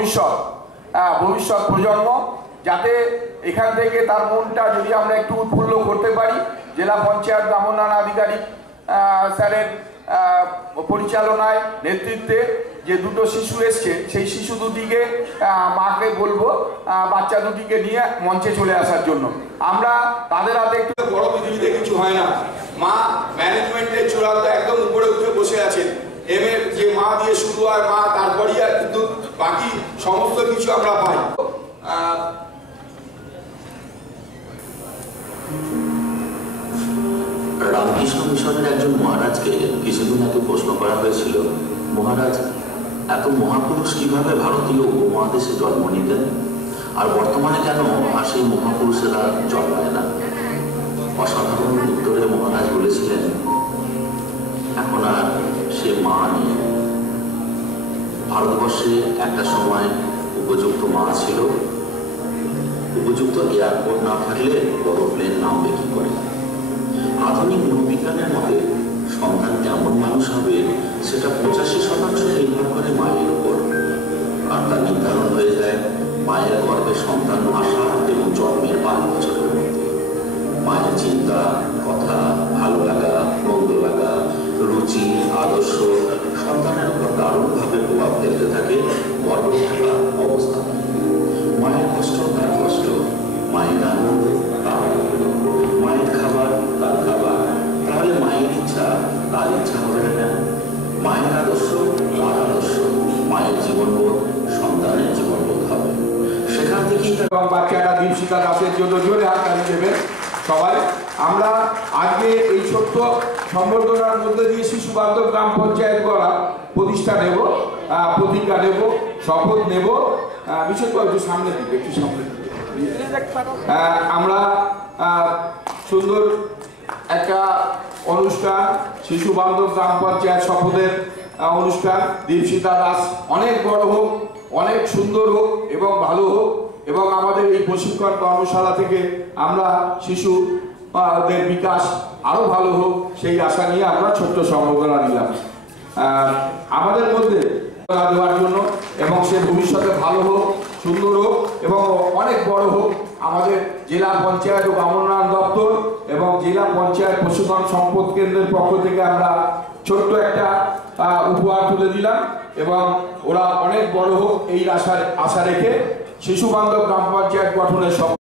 ভবিষ্যৎ ভবিষ্যৎ প্রজন্ম, যাতে এখান থেকে তার মনটা যদি আমরা একটু উৎফুল্ল করতে পারি। জেলা পঞ্চায়েত গ্রামোন্নয়ন আধিকারিক স্যারের পরিচালনায় নেতৃত্বে যে দুটো শিশু এসছে, সেই শিশু দুটিকে মাকে বলবো বাচ্চা দুটিকে নিয়ে মঞ্চে চলে আসার জন্য। আমরা তাদের হাতে একটু বড় পৃথিবীতে কিছু হয় না। মা ম্যানেজমেন্টের চূড়ান্ত একদম উপরে উঠে বসে আছেন। এর যে মা দিয়ে শুরু হয়, মা তারপরই আর কিন্তু বাকি সমস্ত কিছু আমরা পাই। রামকৃষ্ণ মিশনের একজন মহারাজকে কিছুদিন আগে প্রশ্ন করা হয়েছিল, মহারাজ, এত মহাপুরুষ কিভাবে ভারতীয় উপমহাদেশে জন্ম নিতেন, আর বর্তমানে কেন আর সেই মহাপুরুষেরা জন্মায় না? অসাধারণ উত্তরে মহারাজ বলেছিলেন, এখন আর সে মা নেই। ভারতবর্ষে একটা সময় উপযুক্ত মা ছিল, উপযুক্ত এয়ারপোর্ট না থাকলে বড় প্লেন নামবে কি করে? আধুনিক মনোবিজ্ঞানের মতে সন্তান কেমন মানুষ হবে সেটা 85% নির্ভর করে মায়ের উপর, আর তা নির্ধারণ হয়ে যায় মায়ের গর্ভে সন্তান আসা এবং জন্মের 5 বছরের মধ্যে। মায়ের চিন্তা, কথা, ভালো লাগা, মন্দ লাগা, রুচি, আদর্শ সন্তানের উপর দারুণভাবে প্রভাব ফেলতে থাকে গর্ভে থাকা অবস্থা। মায়ের কষ্ট তার কষ্ট, মায়ের আনন্দ তার আনন্দ, মায়ের খাবার তার খাবার, তাহলে মায়ের ইচ্ছা তার ইচ্ছা হবে না? মায়ের আদর্শ তার আদর্শ, মায়ের জীবনবোধ সন্তানের জীবনবোধ হবে। সেখান থেকেই বাচ্চারা দীপশিখা দাসের জন্য জোরে হাততালি দেবেন সবাই। আমরা আজকে এই ছোট্ট সম্বর্ধনার মধ্যে দিয়ে শিশু বান্ধব গ্রাম পঞ্চায়েত করা প্রতিষ্ঠা নেব, প্রতিজ্ঞা নেব, শপথ নেব। বিশেষ করে একটু সামনে দিকে, একটু সামনে দিকে আমরা সুন্দর একটা অনুষ্ঠান, শিশু বান্ধব গ্রাম পঞ্চায়েত শপথের অনুষ্ঠান। দীপশিখা দাস অনেক বড় হোক, অনেক সুন্দর হোক এবং ভালো হোক, এবং আমাদের এই প্রশিক্ষণ কর্মশালা থেকে আমরা শিশুদের বিকাশ আরো ভালো হোক, সেই আশা নিয়ে আমরা ছোট্ট সম্বর্ধনা দিলাম আমাদের মধ্যে দেওয়ার জন্য, এবং সে ভবিষ্যতে ভালো হোক, সুন্দর হোক এবং অনেক বড় হোক। আমাদের জেলা পঞ্চায়েত ও গ্রামোন্নয়ন দপ্তর এবং জেলা পঞ্চায়েত প্রশিক্ষণ সম্পদ কেন্দ্রের পক্ষ থেকে আমরা ছোট্ট একটা উপহার তুলে দিলাম, এবং ওরা অনেক বড় হোক এই আশা রেখে শিশু বান্ধব গ্রাম পঞ্চায়েত গঠনের